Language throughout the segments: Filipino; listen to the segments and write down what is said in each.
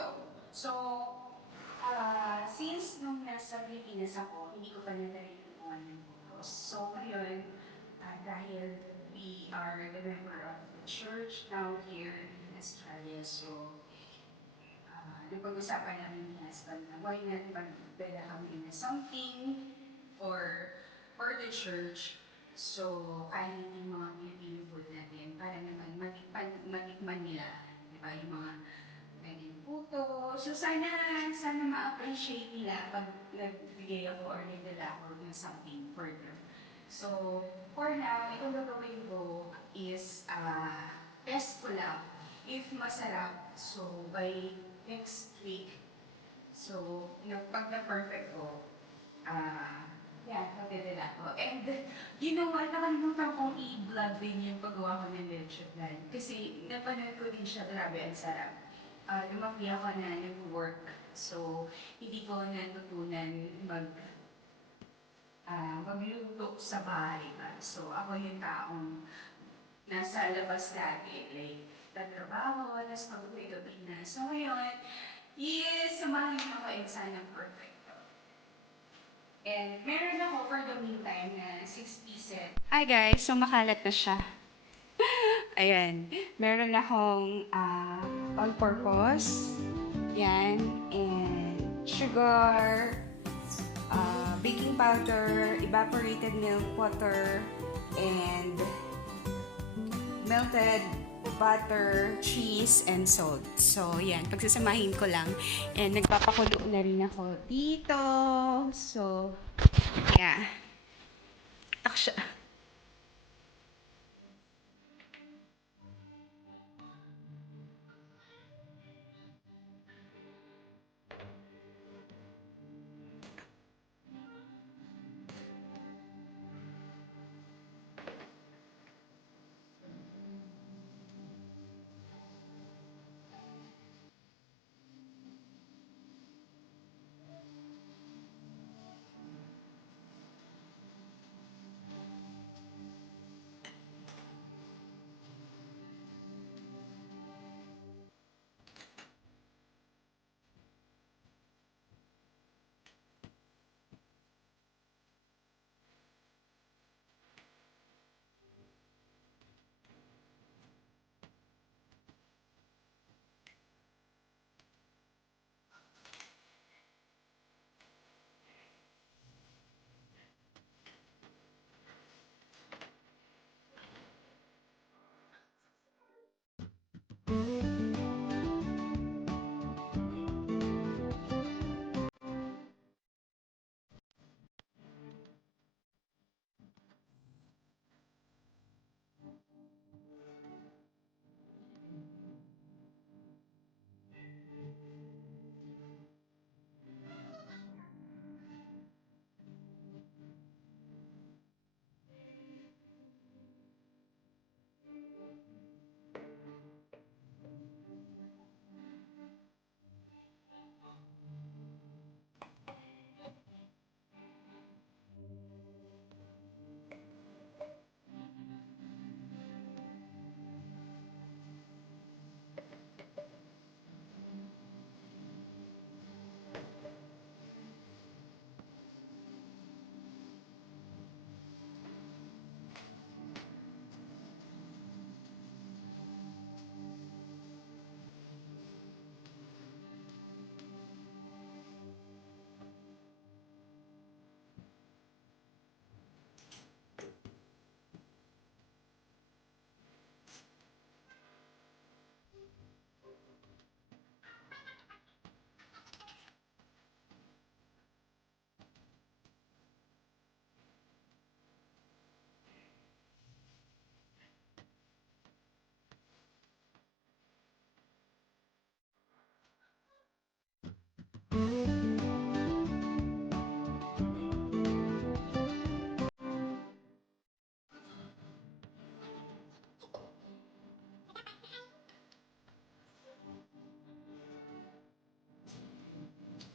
PUTO. So, since nung nasa Pilipinas ako, hindi ko pa natarihan ng PUTO. So, ngayon, dahil we are the member of the church now here in Australia, so napag-usapan namin ni husband na why not magbeda kami na something for the church. So, kahit yung mga Filipino food natin, para naman matikman nila, di ba, yung mga ganyan puto. So, sana ma-appreciate nila pag nagbigay ako or nagdala ako ng something for them. So, for now, itong gagawin ko is test ko lang if masarap. So, by next week, so, pag na-perfect ko, yan, magdadala ko. And, you know what, nakalimutan kong i-vlog din yung paggawa ko ng leche plan. Kasi, napanood ko din siya, grabe, ang sarap. Lumaki ako na nag-work. So, hindi ko natutunan magluto sa bahay ba. So, ako yung taong nasa labas lagi. Like, tatrabaho, tapos pag-uwi-gabi na. So, ngayon, yes, samahan niyo ako and sana perfecto. And meron ako for the meantime na 6 pieces. Hi guys, so makalat na siya. Ayan, meron akong all-purpose. Yan, and sugar, baking powder, evaporated milk, water, and melted butter, cheese, and salt. So, yan. Pagsasamahin ko lang. And nagpapakulo na rin ako dito. So, yeah. Aksya.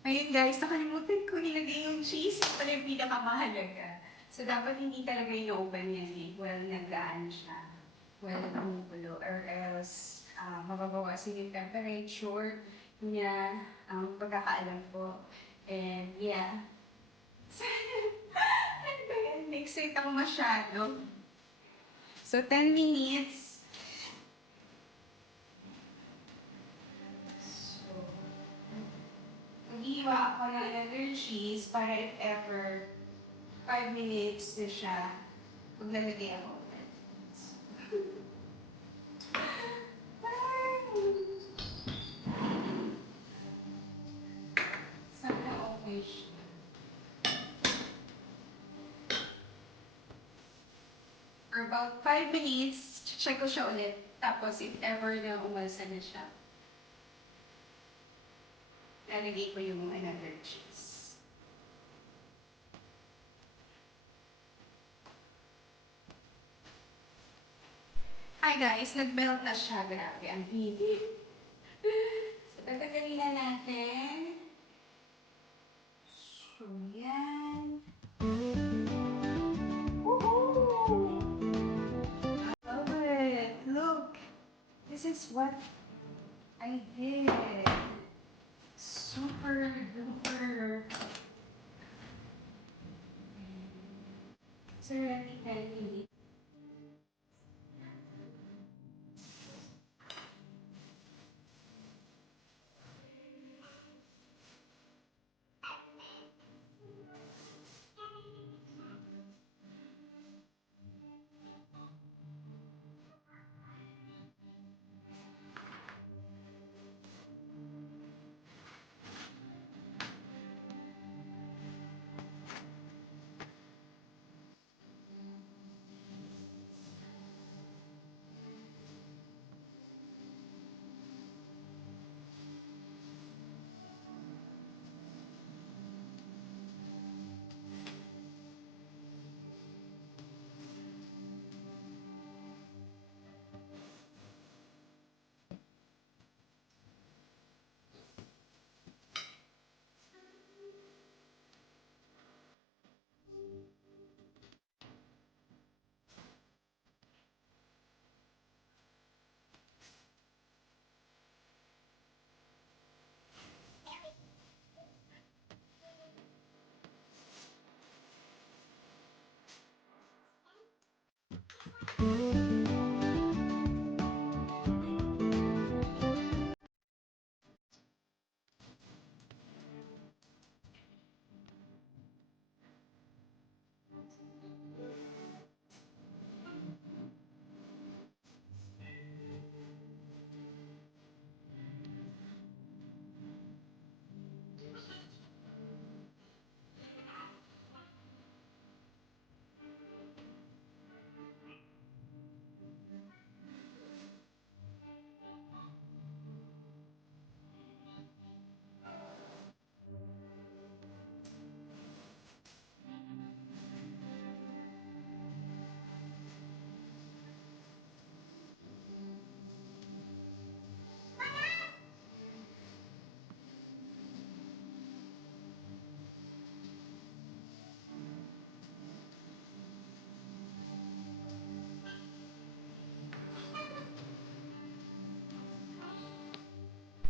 Ayun guys, nakalimutan ko nilagay yung cheese. Ito pala yung pinakamahalaga. So, dapat hindi talaga i-open yan eh. Well, nag-aan siya. Well, kumukulo. Or else, mababawasin yung temperature. niya ang pagkakaalam ko. And yeah. Ano ba yan? Na-excite ako masyado. So, 10 minutes. So, mag-iwa ako ng another cheese para if ever 5 minutes na siya, maglalagay ako ulit. Sana okay siya. For about 5 minutes, check ko siya ulit. Tapos if ever na umalsa na siya, lalagay ko yung another cheese. Hi guys, nag-melt na siya. Grabe, ang hinit. So, tatagalin na natin. So, yan. Woohoo! I love it. Look, this is what I did. Super duper. It's already 10 minutes.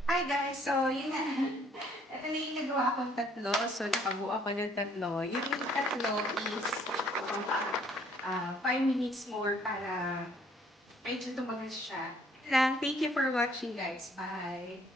Hi guys! So, yun na. Ito na yung nagawa kong tatlo. So, nakabuo ako ng tatlo. Yung tatlo is 5 minutes more para medyo tumagal siya. Thank you for watching guys. Bye!